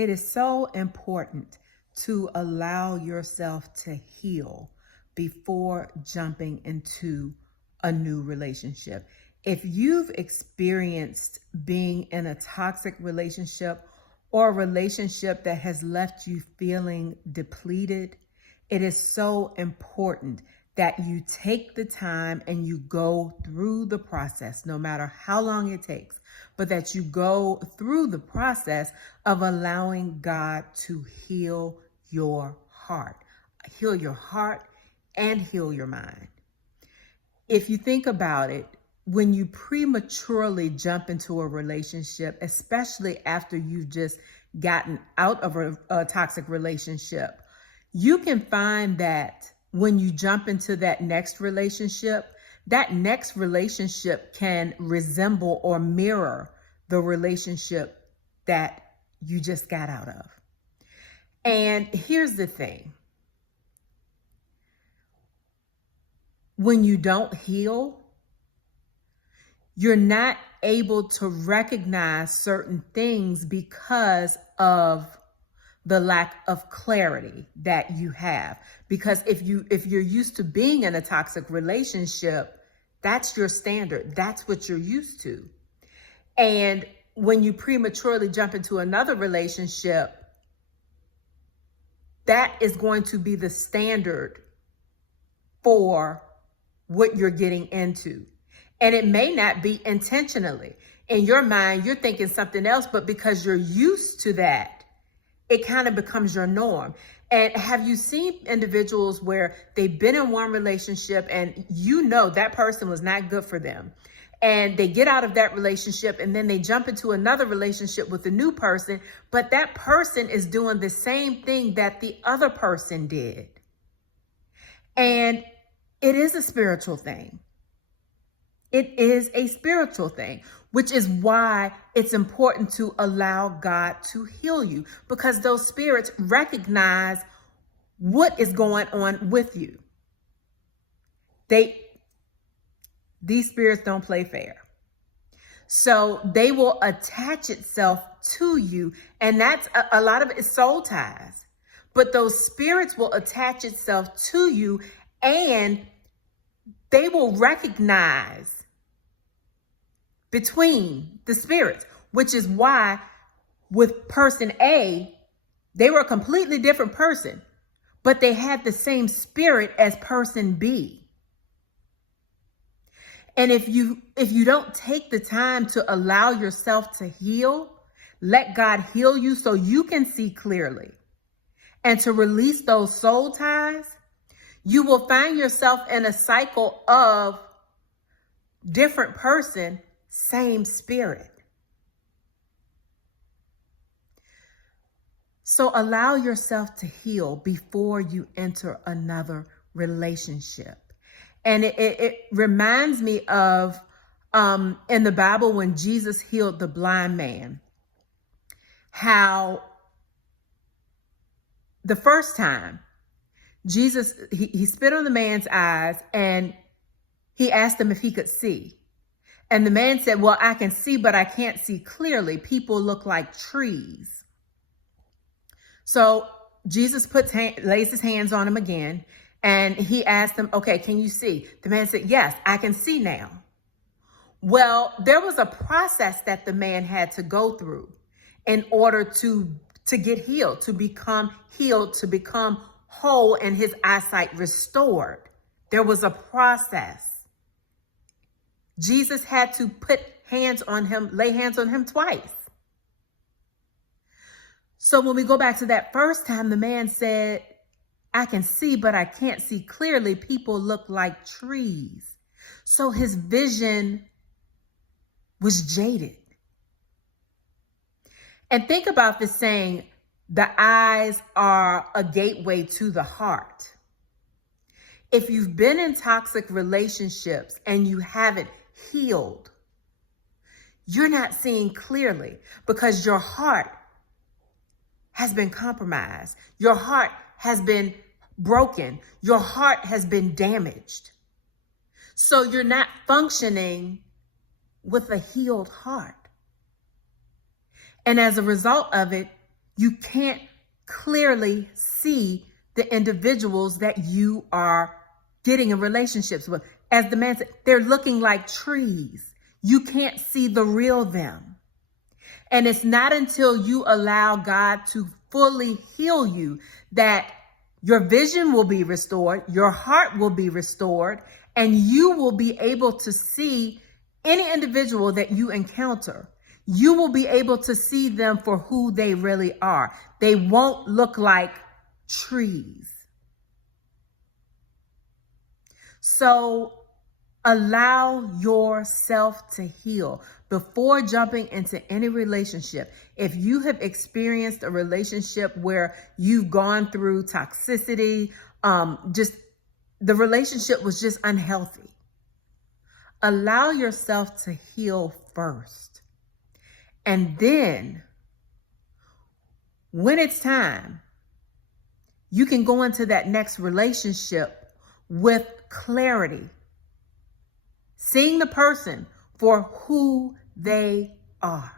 It is so important to allow yourself to heal before jumping into a new relationship. If you've experienced being in a toxic relationship or a relationship that has left you feeling depleted, it is so important that you take the time and you go through the process, no matter how long it takes, but that you go through the process of allowing God to heal your heart and heal your mind. If you think about it, when you prematurely jump into a relationship, especially after you've just gotten out of a toxic relationship, you can find that when you jump into that next relationship can resemble or mirror the relationship that you just got out of. And here's the thing. When you don't heal, you're not able to recognize certain things because of the lack of clarity that you have. Because if you're used to being in a toxic relationship, that's your standard. That's what you're used to. And when you prematurely jump into another relationship, that is going to be the standard for what you're getting into. And it may not be intentionally. In your mind, you're thinking something else, but because you're used to that, it kind of becomes your norm. And have you seen individuals where they've been in one relationship and you know that person was not good for them, and they get out of that relationship and then they jump into another relationship with a new person, but that person is doing the same thing that the other person did. And it is a spiritual thing. It is a spiritual thing, which is why it's important to allow God to heal you, because those spirits recognize what is going on with you. These spirits don't play fair. So they will attach itself to you, and that's a lot of it is soul ties. But those spirits will attach itself to you, and they will recognize between the spirits, which is why with person A, they were a completely different person, but they had the same spirit as person B. And if you don't take the time to allow yourself to heal, let God heal you so you can see clearly and to release those soul ties, you will find yourself in a cycle of different person, same spirit. So allow yourself to heal before you enter another relationship. And it reminds me of in the Bible when Jesus healed the blind man, how the first time Jesus, he spit on the man's eyes and he asked him if he could see. And the man said, well, I can see, but I can't see clearly. People look like trees. So Jesus lays his hands on him again, and he asked him, okay, can you see? The man said, yes, I can see now. Well, there was a process that the man had to go through in order to get healed, to become whole and his eyesight restored. There was a process. Jesus had to lay hands on him twice. So when we go back to that first time, the man said, I can see, but I can't see clearly. People look like trees. So his vision was jaded. And think about this saying, the eyes are a gateway to the heart. If you've been in toxic relationships and you haven't healed, you're not seeing clearly because your heart has been compromised. Your heart has been broken. Your heart has been damaged. So you're not functioning with a healed heart. And as a result of it, you can't clearly see the individuals that you are getting in relationships with. As the man said, they're looking like trees. You can't see the real them. And it's not until you allow God to fully heal you that your vision will be restored, your heart will be restored, and you will be able to see any individual that you encounter. You will be able to see them for who they really are. They won't look like trees. So allow yourself to heal before jumping into any relationship. If you have experienced a relationship where you've gone through toxicity, just the relationship was just unhealthy, allow yourself to heal first. And then when it's time, you can go into that next relationship with clarity, seeing the person for who they are.